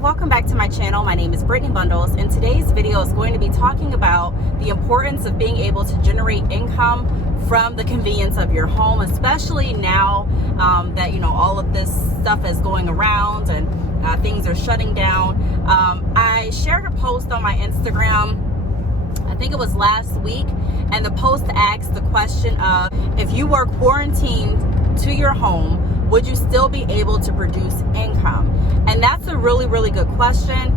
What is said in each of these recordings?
Welcome back to my channel. My name is Brittney Bundles, and today's video is going to be talking about the importance of being able to generate income from the convenience of your home, especially now that all of this stuff is going around and things are shutting down. I shared a post on my Instagram, I think it was last week, and the post asked the question of, if you were quarantined to your home, would you still be able to produce income? And that's a really, really good question.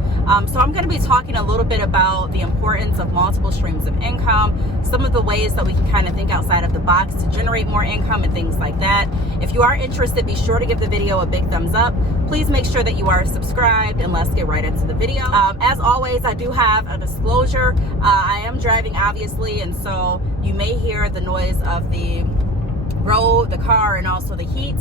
So I'm going to be talking a little bit about the importance of multiple streams of income, some of the ways that we can kind of think outside of the box to generate more income and things like that. If you are interested, be sure to give the video a big thumbs up. Please make sure that you are subscribed, and let's get right into the video. As always, I do have a disclosure. I am driving, obviously, and so you may hear the noise of the road, the car, and also the heat.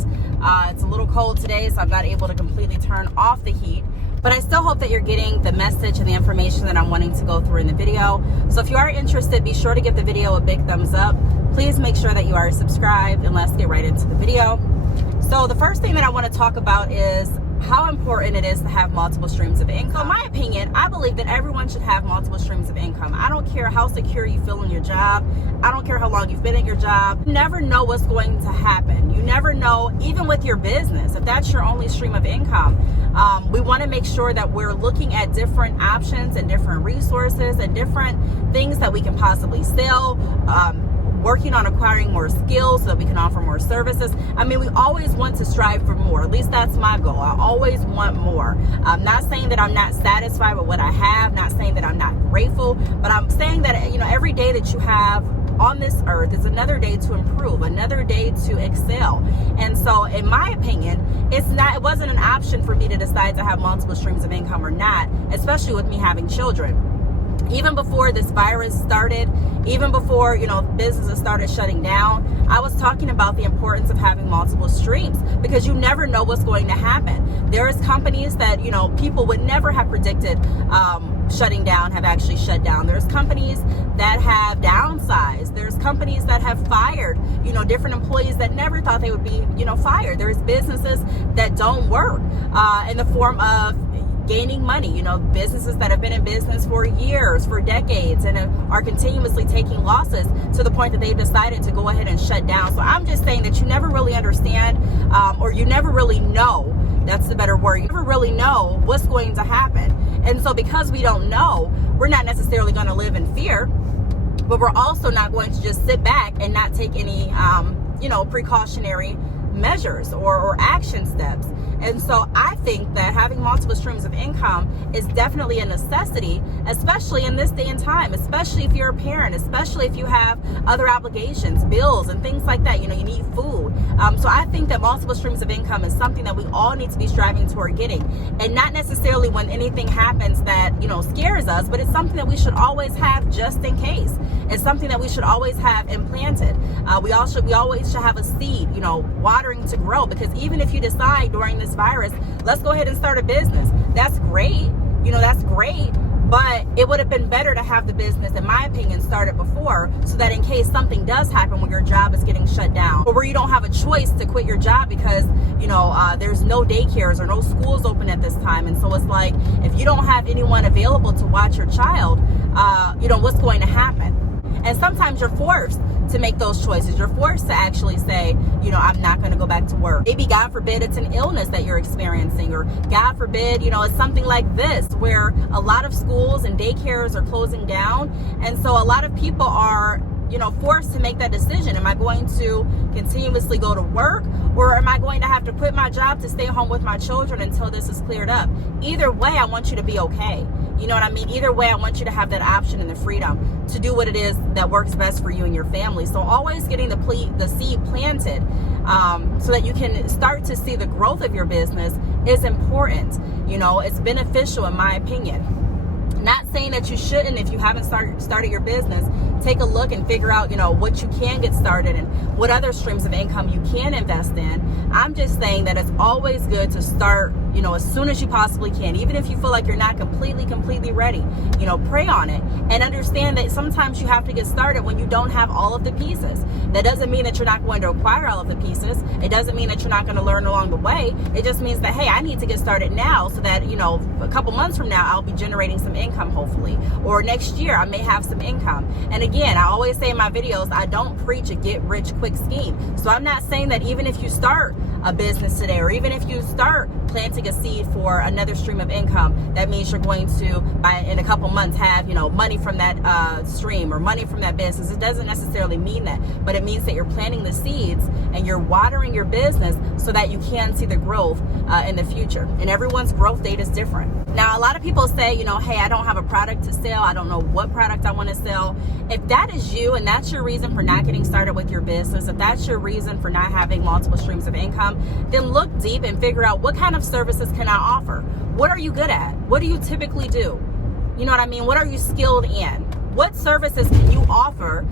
It's a little cold today, so I'm not able to completely turn off the heat, but I still hope that you're getting the message and the information that I'm wanting to go through in the video. So if you are interested, be sure to give the video a big thumbs up. Please make sure that you are subscribed, and let's get right into the video. So the first thing that I want to talk about is how important it is to have multiple streams of income. So in my opinion, I believe that everyone should have multiple streams of income. I don't care how secure you feel in your job. I don't care how long you've been at your job. You never know what's going to happen. You never know, even with your business, if that's your only stream of income. We want to make sure that we're looking at different options and different resources and different things that we can possibly sell, working on acquiring more skills so that we can offer more services. I mean, we always want to strive for more. At least that's my goal. I always want more. I'm not saying that I'm not satisfied with what I have, not saying that I'm not grateful, but I'm saying that, every day that you have on this earth is another day to improve, another day to excel. And so in my opinion, it wasn't an option for me to decide to have multiple streams of income or not, especially with me having children. Even before this virus started, even before, businesses started shutting down, I was talking about the importance of having multiple streams, because you never know what's going to happen. There's companies that, people would never have predicted shutting down have actually shut down. There's companies that have downsized. There's companies that have fired, different employees that never thought they would be, fired. There's businesses that don't work in the form of gaining money, businesses that have been in business for years, for decades, and are continuously taking losses to the point that they've decided to go ahead and shut down. So I'm just saying that you never really understand, or you never really know, that's the better word, you never really know what's going to happen. And so because we don't know, we're not necessarily going to live in fear, but we're also not going to just sit back and not take any, precautionary measures or action steps. And so I think that having multiple streams of income is definitely a necessity, especially in this day and time, especially if you're a parent, especially if you have other obligations, bills, and things like that. You need food. So I think that multiple streams of income is something that we all need to be striving toward getting, and not necessarily when anything happens that, scares us, but it's something that we should always have just in case. It's something that we should always have implanted. We always should have a seed, watering to grow, because even if you decide during this virus, let's go ahead and start a business, that's great, that's great, but it would have been better to have the business, in my opinion, started before, so that in case something does happen when your job is getting shut down, or where you don't have a choice to quit your job because there's no daycares or no schools open at this time, and so it's like, if you don't have anyone available to watch your child, what's going to happen? And sometimes you're forced to make those choices. You're forced to actually say, I'm not going to go back to work. Maybe, God forbid, it's an illness that you're experiencing, or God forbid, it's something like this, where a lot of schools and daycares are closing down. And so a lot of people are, forced to make that decision. Am I going to continuously go to work, or am I going to have to quit my job to stay home with my children until this is cleared up? Either way, I want you to be okay. You know what I mean? Either way, I want you to have that option and the freedom to do what it is that works best for you and your family. So always getting the seed planted so that you can start to see the growth of your business is important. It's beneficial, in my opinion. Not saying that you shouldn't, if you haven't started your business, take a look and figure out, what you can get started and what other streams of income you can invest in. I'm just saying that it's always good to start, as soon as you possibly can. Even if you feel like you're not completely ready, pray on it and understand that sometimes you have to get started when you don't have all of the pieces. That doesn't mean that you're not going to acquire all of the pieces. It doesn't mean that you're not going to learn along the way. It just means that, hey, I need to get started now so that, a couple months from now, I'll be generating some income, hopefully. Or next year, I may have some income. And again, I always say in my videos, I don't preach a get rich quick scheme. So I'm not saying that even if you start a business today, or even if you start planting a seed for another stream of income, that means you're going to, in a couple months, have, money from that stream or money from that business. It doesn't necessarily mean that, but it means that you're planting the seeds and you're watering your business so that you can see the growth in the future. And everyone's growth date is different. Now, a lot of people say, hey, I don't have a product to sell. I don't know what product I want to sell. If that is you and that's your reason for not getting started with your business, if that's your reason for not having multiple streams of income, then look deep and figure out what kind of services can I offer? What are you good at? What do you typically do? You know what I mean? What are you skilled in? What services can you offer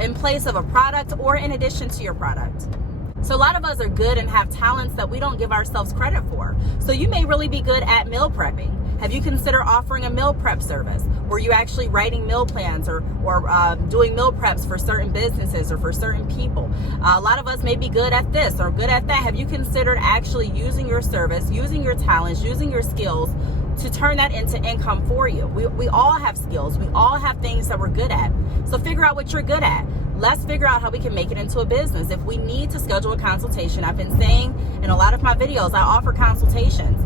in place of a product or in addition to your product? So a lot of us are good and have talents that we don't give ourselves credit for. So you may really be good at meal prepping. Have you considered offering a meal prep service where you actually writing meal plans or doing meal preps for certain businesses or for certain people? A lot of us may be good at this or good at that. Have you considered actually using your service, using your talents, using your skills to turn that into income for you? We all have skills. We all have things that we're good at. So figure out what you're good at. Let's figure out how we can make it into a business. If we need to schedule a consultation, I've been saying in a lot of my videos, I offer consultations.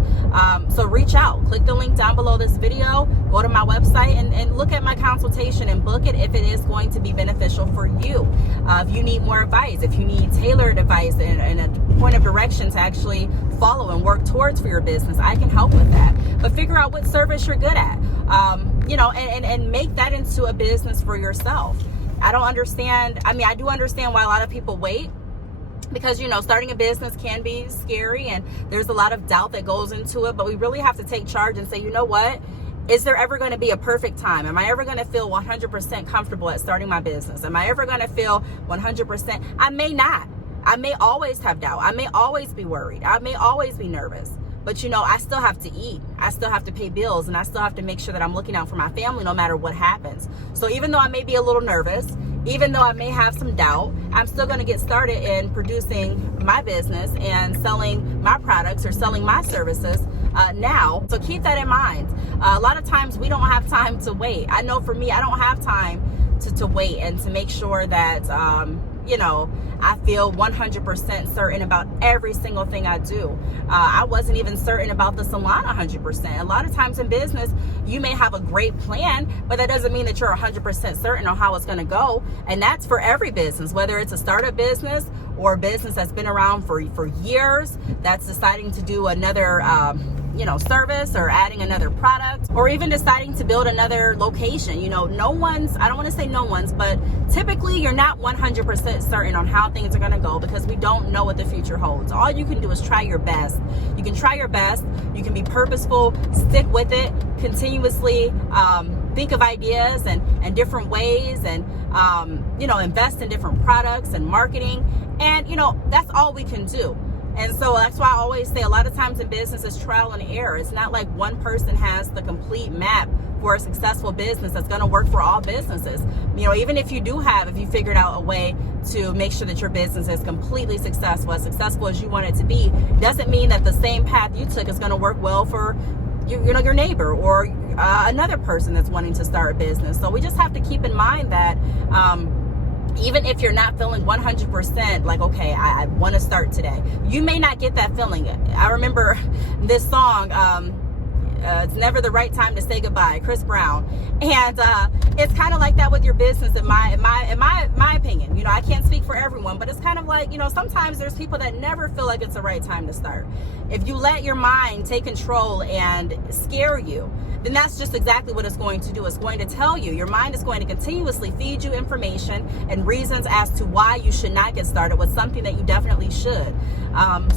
So reach out, click the link down below this video, go to my website and look at my consultation and book it if it is going to be beneficial for you. If you need more advice, if you need tailored advice and a point of direction to actually follow and work towards for your business, I can help with that. But figure out what service you're good at, and make that into a business for yourself. I don't understand. I do understand why a lot of people wait, because, starting a business can be scary and there's a lot of doubt that goes into it, but we really have to take charge and say, you know what? Is there ever going to be a perfect time? Am I ever going to feel 100% comfortable at starting my business? Am I ever going to feel 100%? I may not. I may always have doubt. I may always be worried. I may always be nervous. But, I still have to eat. I still have to pay bills, and I still have to make sure that I'm looking out for my family no matter what happens. So even though I may be a little nervous, even though I may have some doubt, I'm still going to get started in producing my business and selling my products or selling my services now. So keep that in mind. A lot of times we don't have time to wait. I know for me, I don't have time to wait and to make sure that, I feel 100% certain about every single thing I do. I wasn't even certain about the salon 100%. A lot of times in business, you may have a great plan, but that doesn't mean that you're 100% certain on how it's going to go. And that's for every business, whether it's a startup business or a business that's been around for years, that's deciding to do another service or adding another product, or even deciding to build another location. I don't want to say no one's, but typically you're not 100% certain on how things are going to go because we don't know what the future holds. All you can do is try your best. You can try your best. You can be purposeful, stick with it, continuously think of ideas and different ways and, invest in different products and marketing. And, that's all we can do. And so that's why I always say a lot of times in business it's trial and error. It's not like one person has the complete map for a successful business that's going to work for all businesses. Even if you figured out a way to make sure that your business is completely successful, as successful as you want it to be, doesn't mean that the same path you took is going to work well for your neighbor or another person that's wanting to start a business. So we just have to keep in mind that even if you're not feeling 100% like, okay, I want to start today, you may not get that feeling. I remember this song, It's Never the Right Time to Say Goodbye, Chris Brown. And it's kind of like that with your business, in my opinion. I can't speak for everyone, but it's kind of like, sometimes there's people that never feel like it's the right time to start. If you let your mind take control and scare you, then that's just exactly what it's going to do. It's going to tell you, your mind is going to continuously feed you information and reasons as to why you should not get started with something that you definitely should.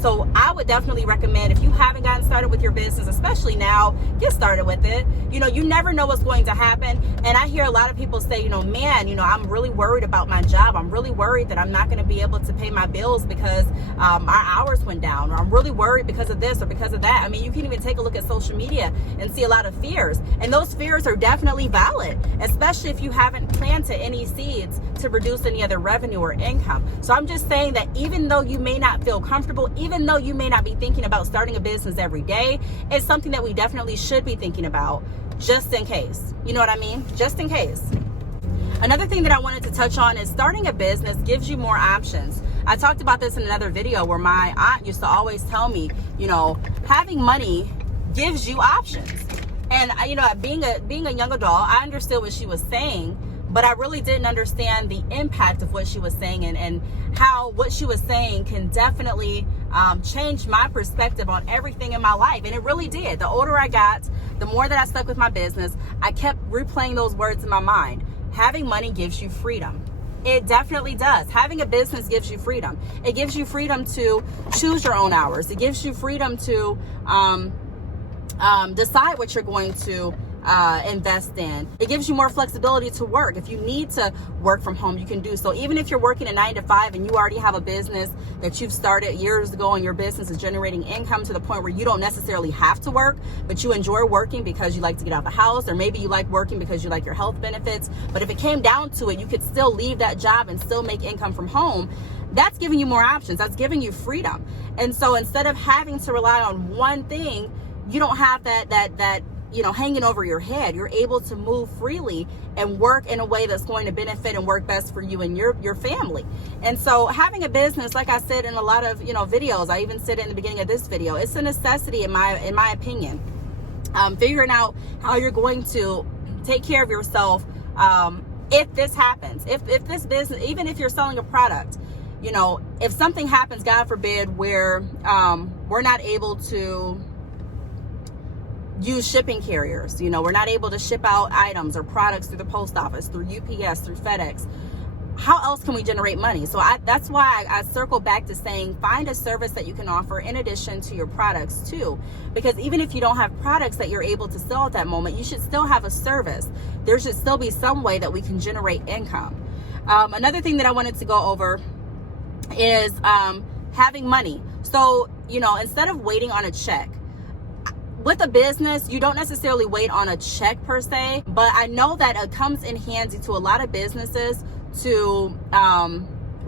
So I would definitely recommend, if you haven't gotten started with your business, especially now, get started with it. You never know what's going to happen. And I hear a lot of people say, man, I'm really worried about my job. I'm really worried that I'm not going to be able to pay my bills because our hours went down, or I'm really worried because of this or because of that. I mean, you can even take a look at social media and see a lot of fears, and those fears are definitely valid, especially if you haven't planted any seeds to produce any other revenue or income. So I'm just saying that even though you may not feel comfortable, even though you may not be thinking about starting a business every day, it's something that we definitely should be thinking about, just in case. You know what I mean? Just in case. Another thing that I wanted to touch on is starting a business gives you more options. I talked about this in another video where my aunt used to always tell me, having money gives you options. And being a young adult, I understood what she was saying, but I really didn't understand the impact of what she was saying, and how what she was saying can definitely change my perspective on everything in my life. And it really did. The older I got, the more that I stuck with my business, I kept replaying those words in my mind. Having money gives you freedom. It definitely does. Having a business gives you freedom. It gives you freedom to choose your own hours. It gives you freedom to decide what you're going to invest in. It gives you more flexibility to work. If you need to work from home, you can do so. Even if you're working a 9 to 5 and you already have a business that you've started years ago, and your business is generating income to the point where you don't necessarily have to work, but you enjoy working because you like to get out of the house, or maybe you like working because you like your health benefits. But if it came down to it, you could still leave that job and still make income from home. That's giving you more options. That's giving you freedom. And so instead of having to rely on one thing, you don't have that hanging over your head. You're able to move freely and work in a way that's going to benefit and work best for you and your family. And so having a business, like I said in a lot of videos, I even said it in the beginning of this video, it's a necessity in my opinion. Figuring out how you're going to take care of yourself if this happens, if this business, even if you're selling a product, if something happens, God forbid, where we're not able to use shipping carriers, we're not able to ship out items or products through the post office, through UPS, through FedEx, how else can we generate money? So that's why I circle back to saying, find a service that you can offer in addition to your products too. Because even if you don't have products that you're able to sell at that moment, you should still have a service. There should still be some way that we can generate income. Another thing that I wanted to go over is having money. So, instead of waiting on a check, with a business, you don't necessarily wait on a check per se, but I know that it comes in handy to a lot of businesses to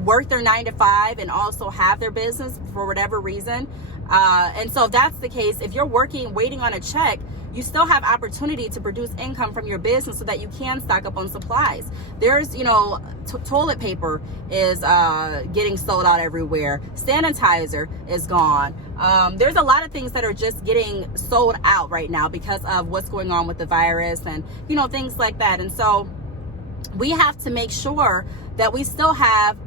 work their 9 to 5 and also have their business for whatever reason. And so if that's the case, if you're waiting on a check, you still have opportunity to produce income from your business so that you can stock up on supplies. There's, toilet paper is getting sold out everywhere. Sanitizer is gone. There's a lot of things that are just getting sold out right now because of what's going on with the virus and, things like that. And so we have to make sure that we still have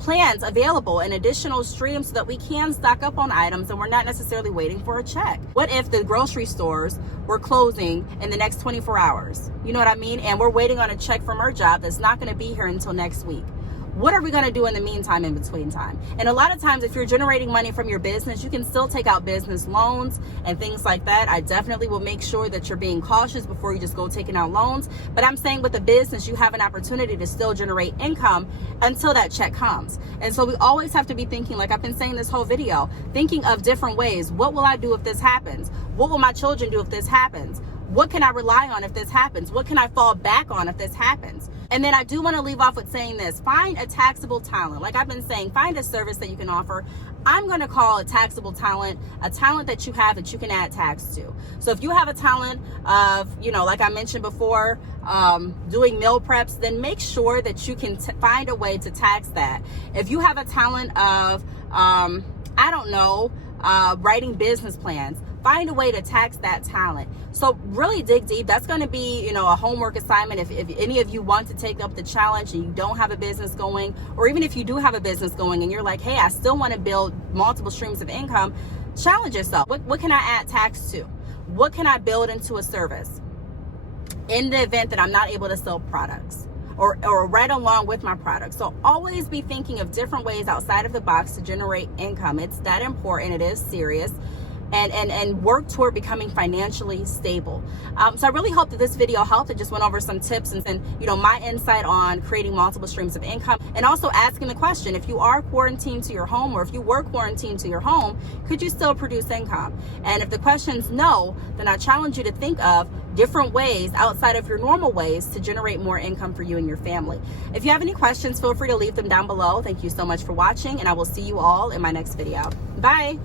plans available and additional streams so that we can stock up on items and we're not necessarily waiting for a check. What if the grocery stores were closing in the next 24 hours? You know what I mean? And we're waiting on a check from our job that's not going to be here until next week. What are we going to do in the meantime, in between time? And a lot of times, if you're generating money from your business, you can still take out business loans and things like that. I definitely will make sure that you're being cautious before you just go taking out loans. But I'm saying with the business, you have an opportunity to still generate income until that check comes. And so we always have to be thinking, like I've been saying this whole video, thinking of different ways. What will I do if this happens? What will my children do if this happens? What can I rely on if this happens? What can I fall back on if this happens? And then I do want to leave off with saying this. Find a taxable talent. Like I've been saying, find a service that you can offer. I'm going to call a taxable talent a talent that you have that you can add tax to. So if you have a talent of, like I mentioned before, doing meal preps, then make sure that you can find a way to tax that. If you have a talent of, writing business plans, find a way to tax that talent. So really dig deep. That's going to be, a homework assignment. If any of you want to take up the challenge and you don't have a business going, or even if you do have a business going and you're like, hey, I still want to build multiple streams of income, challenge yourself. What can I add tax to? what can I build into a service in the event that I'm not able to sell products or right along with my products. So always be thinking of different ways outside of the box to generate income. It's that important. It is serious. And work toward becoming financially stable. So I really hope that this video helped. I just went over some tips and my insight on creating multiple streams of income, and also asking the question, if you are quarantined to your home, or if you were quarantined to your home, could you still produce income? And if the question's no, then I challenge you to think of different ways outside of your normal ways to generate more income for you and your family. If you have any questions, feel free to leave them down below. Thank you so much for watching, and I will see you all in my next video. Bye.